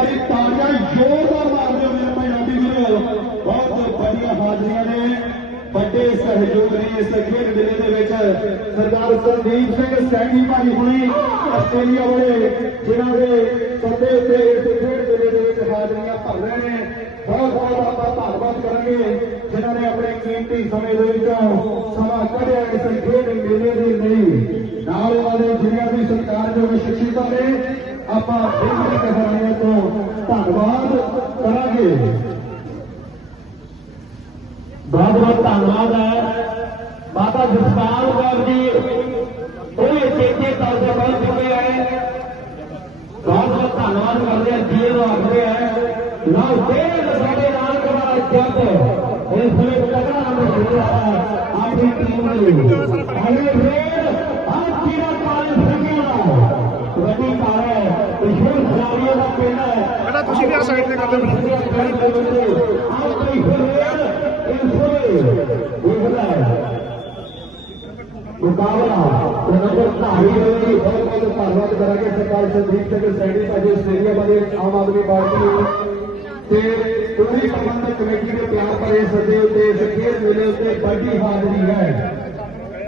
ਵਾਰੀ ਤਾੜੀਆਂ ਜ਼ੋਰਦਾਰ ਮਾਰਦੇ ਹੋ ਪੰਜਾਬੀ ਵੀਰੋ। ਬਹੁਤ ਵਧੀਆ ਹਾਜ਼ਰੀਆਂ ਨੇ। ਵੱਡੇ ਸਹਿਯੋਗ ਨੇ ਇਸ ਖੇਡ ਮੇਲੇ ਦੇ ਵਿੱਚ। ਸਰਦਾਰ ਸੰਦੀਪ ਸਿੰਘ ਸੈਣੀ ਭਾਈ ਹੁਣੀ ਆਸਟ੍ਰੇਲੀਆ ਵਾਲੇ, ਜਿਨ੍ਹਾਂ ਦੇ ਸੱਦੇ ਉੱਤੇ ਇਸ ਖੇਡ ਮੇਲੇ ਦੇ ਵਿੱਚ ਹਾਜ਼ਰੀਆਂ ਭਰ ਰਹੇ ਨੇ। ਬਹੁਤ ਬਹੁਤ ਆਪਾਂ ਧੰਨਵਾਦ ਕਰਾਂਗੇ, ਜਿਨ੍ਹਾਂ ਨੇ ਆਪਣੇ ਕੀਮਤੀ ਸਮੇਂ ਦੇ ਵਿੱਚੋਂ ਸਮਾਂ ਕੱਢਿਆ ਇਸ ਖੇਡ ਮੇਲੇ ਦੇ ਲਈ। ਨਾਲ ਉਹਨਾਂ ਦੇ ਜਿਨ੍ਹਾਂ ਦੀ ਸਰਕਾਰ ਜੋ ਸ਼ਖਸੀਅਤਾਂ ਨੇ, ਆਪਾਂ ਧੰਨਵਾਦ ਕਰਾਂਗੇ। ਬਹੁਤ ਬਹੁਤ ਧੰਨਵਾਦ ਹੈ। ਮਾਤਾ ਜਸਪਾਲ ਕੌਰ ਜੀ, ਉਹ ਵੀ ਤੌਰ ਤੇ ਪਹੁੰਚ ਚੁੱਕੇ ਹੈ ਬਹੁਤ ਬਹੁਤ ਧੰਨਵਾਦ ਕਰਦੇ ਹਾਂ ਜੀ ਨੂੰ ਆਖਦੇ ਹੈ ਲਓ ਦੇਰ ਸਾਡੇ ਨਾਲ ਕਰਾ ਜੱਟ। ਇਸ ਵੇਲੇ ਤਕੜਾ ਨੰਬਰ ਸ਼ੁਰੂ ਹੈ ਆਪਣੀ ਟੀਮ ਨੂੰ ਅਗਲੇ ਫੇਰ ਆਪ ਦਾ ਕਾਲ ਸੰਗਿਆ ਵੱਡੀ ਕਾਰ ਹੈ ਵਿਸ਼ੇਸ਼ ਖਿਡਾਰੀਆਂ ਦਾ ਪਿੰਡ ਹੈ। ਬੇਟਾ ਸਾਈਡ ਤੇ ਕਰ ਮੁਕਾਬਲਾ ਨੰਬਰ ਧਾਰੀ ਦੇ ਬਹੁਤ ਬਹੁਤ ਧੰਨਵਾਦ ਕਰਾਂਗੇ ਸਰਦਾਰ ਸੰਦੀਪ ਸਿੰਘ ਸੈਣੀ ਭਾਜੀ ਆਸਟ੍ਰੇਲੀਆ ਵਾਲੇ ਆਮ ਆਦਮੀ ਪਾਰਟੀ ਤੇ ਪੂਰੀ ਪ੍ਰਬੰਧਕ ਕਮੇਟੀ ਦੇ ਪਿਆਰ ਭਰੇ ਸੱਦੇ ਉੱਤੇ ਇਸ ਖੇਡ ਮੇਲੇ ਉੱਤੇ ਵੱਡੀ ਹਾਜ਼ਰੀ ਹੈ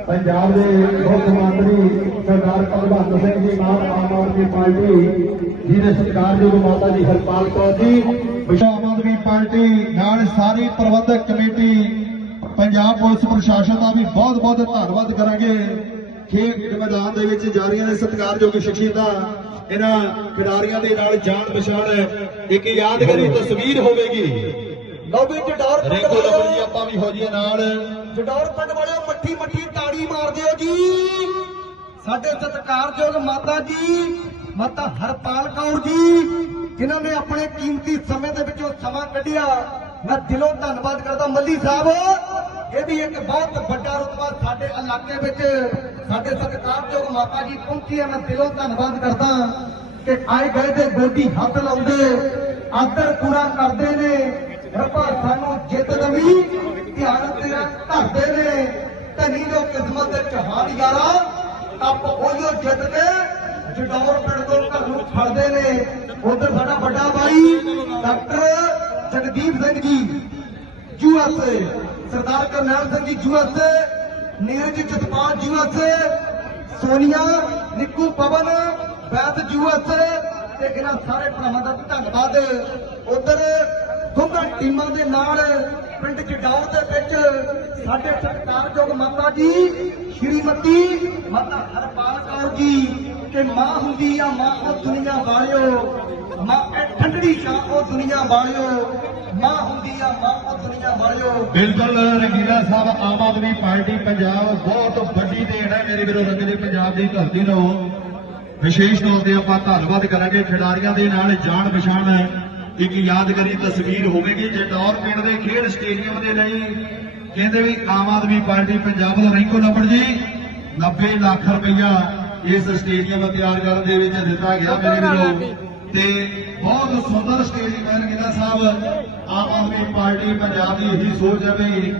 ਪੰਜਾਬ ਦੇ ਮੁੱਖ ਮੰਤਰੀ ਸਰਦਾਰ ਭਗਵੰਤ ਸਿੰਘ ਜੀ ਨਾਲ ਆਮ ਆਦਮੀ ਪਾਰਟੀ ਜੀ ਦੇ ਸਤਿਕਾਰਯੋਗ ਮਾਤਾ ਜੀ ਹਰਪਾਲ ਕੌਰ ਜੀ ਆਮ ਆਦਮੀ ਪਾਰਟੀ ਨਾਲ ਸਾਰੀ ਪ੍ਰਬੰਧਕ ਕਮੇਟੀ, ਪੰਜਾਬ ਪੁਲਿਸ ਪ੍ਰਸ਼ਾਸਨ ਦਾ ਵੀ ਬਹੁਤ ਬਹੁਤ ਧੰਨਵਾਦ ਕਰਾਂਗੇ। ਖੇਡ ਮੈਦਾਨ ਦੇ ਵਿੱਚ ਜਾ ਰਹੀਆਂ ਨੇ ਸਤਿਕਾਰਯੋਗ ਸ਼ਖਸੀਅਤਾਂ। ਇਹਨਾਂ ਖਿਡਾਰੀਆਂ ਦੇ ਨਾਲ ਜਾਣ ਪਛਾਣ ਇੱਕ ਯਾਦਗਾਰੀ ਤਸਵੀਰ ਹੋਵੇਗੀ। ਲਓ ਵੀ ਜਡੌਰ ਲੰਬਰ ਜੀ ਵਾਲਿਓ। ਆਪਾਂ ਵੀ ਹੋ ਜੀਏ ਨਾਲ। ਜਡੌਰ ਪਿੰਡ ਵਾਲਿਓ ਮੱਠੀ ਮੱਠੀ ਤਾੜੀ ਮਾਰ ਦਿਓ ਜੀ। ਸਾਡੇ ਸਤਿਕਾਰਯੋਗ ਮਾਤਾ ਜੀ ਮਾਤਾ ਹਰਪਾਲ ਕੌਰ ਜੀ ਜਿਨ੍ਹਾਂ ਨੇ ਆਪਣੇ ਕੀਮਤੀ ਸਮੇਂ ਦੇ ਵਿੱਚੋਂ ਸਮਾਂ ਕੱਢਿਆ। ਮੈਂ ਦਿਲੋਂ ਧੰਨਵਾਦ ਕਰਦਾ ਮੱਲੀ ਸਾਹਿਬ। ਇਹ ਵੀ ਇੱਕ ਬਹੁਤ ਵੱਡਾ ਰੁਤਬਾ ਸਾਡੇ ਇਲਾਕੇ ਵਿੱਚ ਸਾਡੇ ਸਤਿਕਾਰਯੋਗ ਮਾਤਾ ਜੀ ਪਹੁੰਚੀ ਹੈ। ਮੈਂ ਦਿਲੋਂ ਧੰਨਵਾਦ ਕਰਦਾ ਕਿ ਆਏ ਗਏ ਦੇ ਗੋਡੀ ਹੱਥ ਲਾਉਂਦੇ ਆਦਰ ਪੂਰਾ ਕਰਦੇ ਨੇ। ਰੱਬਾ ਸਾਨੂੰ ਜਿੱਤ ਦਵੀ ਧਿਆਨ ਤੇਰਾ ਧਰਦੇ ਨੇ। ਧਨੀ ਜੋ ਕਿਸਮਤ ਦੇ ਚਹਾਰ ਯਾਰਾ ਕੱਪ ਉਹੋ ਜਿੱਤ ਕੇ ਜਡੌਰ ਪਿੰਡ ਤੋਂ ਘਰ ਨੂੰ ਫੜਦੇ ਨੇ। ਉਧਰ ਸਾਡਾ ਵੱਡਾ ਭਾਈ ਡਾਕਟਰ ਜਗਦੀਪ ਸਿੰਘ ਜੀ ਯੂਐਸਏ ਸਰਦਾਰ ਕਰਨੈਲ ਸਿੰਘ ਜੀ ਯੂਐਸਏ ਨੀਰਜ ਜਤਪਾਲ ਯੂਐਸਏ ਸੋਨੀਆ, ਨਿੱਕੂ ਪਵਨ, ਬੈਤ ਯੂਐਸਏ ਤੇ ਇਹਨਾਂ ਸਾਰੇ ਭਰਾਵਾਂ ਦਾ ਧੰਨਵਾਦ। ਉਧਰ ਦੋਨਾਂ ਟੀਮਾਂ ਦੇ ਨਾਲ ਪਿੰਡ ਚਡੌਰ ਦੇ ਵਿੱਚ ਸਾਡੇ ਸਤਿਕਾਰਯੋਗ ਮਾਤਾ ਜੀ, ਸ਼੍ਰੀਮਤੀ ਮਾਤਾ ਹਰਪਾਲ ਕੌਰ ਜੀ ਕਿ ਮਾਂ ਹੁੰਦੀ ਆ ਮਾਂ ਉਹ ਦੁਨੀਆ ਵਾਲਿਓ, ਮਾਂ ਇਹ ਠੰਡੜੀ ਸ਼ਾਂ ਉਹ ਦੁਨੀਆ ਵਾਲਿਓ, ਮਾਂ ਹੁੰਦੀ ਆ ਮਾਂ ਉਹ ਦੁਨੀਆ ਵਾਲਿਓ। ਬਿਲਕੁਲ ਰੰਗੀਲਾ ਸਾਹਿਬ, ਆਮ ਆਦਮੀ ਪਾਰਟੀ ਪੰਜਾਬ ਬਹੁਤ ਵੱਡੀ ਦੇਣ ਹੈ ਮੇਰੇ ਵੀਰੋ ਰੰਗਲੇ ਪੰਜਾਬ ਦੀ ਧਰਤੀ ਨੂੰ। ਵਿਸ਼ੇਸ਼ ਤੌਰ ਤੇ ਆਪਾਂ ਧੰਨਵਾਦ ਕਰਾਂਗੇ, ਖਿਡਾਰੀਆਂ ਦੇ ਨਾਲ ਜਾਣ ਪਛਾਣ ਇੱਕ ਯਾਦਗਾਰੀ ਤਸਵੀਰ ਹੋਵੇਗੀ ਜਟੌਰ ਪਿੰਡ ਦੇ ਖੇਡ ਸਟੇਡੀਅਮ ਦੇ ਲਈ ਕਹਿੰਦੇ ਵੀ ਆਮ ਆਦਮੀ ਪਾਰਟੀ ਪੰਜਾਬ ਦਾ ਰਿੰਕੂ ਨੰਬਰ ਜੀ 90 ਲੱਖ ਰੁਪਈਆ ਇਸ ਸਟੇਡੀਅਮ ਤਿਆਰ ਕਰਨ ਦੇ ਵਿੱਚ ਦਿੱਤਾ ਗਿਆ ਮੇਰੇ ਵੀਰੋ ਤੇ ਬਹੁਤ ਸੁੰਦਰ ਸਟੇਡੀਅਮ ਹੈ ਰੰਗੀਲਾ ਸਾਹਿਬ। ਆਮ ਆਦਮੀ ਪਾਰਟੀ ਪੰਜਾਬ ਦੀ ਇਹੀ ਸੋਚ ਹੈ ਵੀ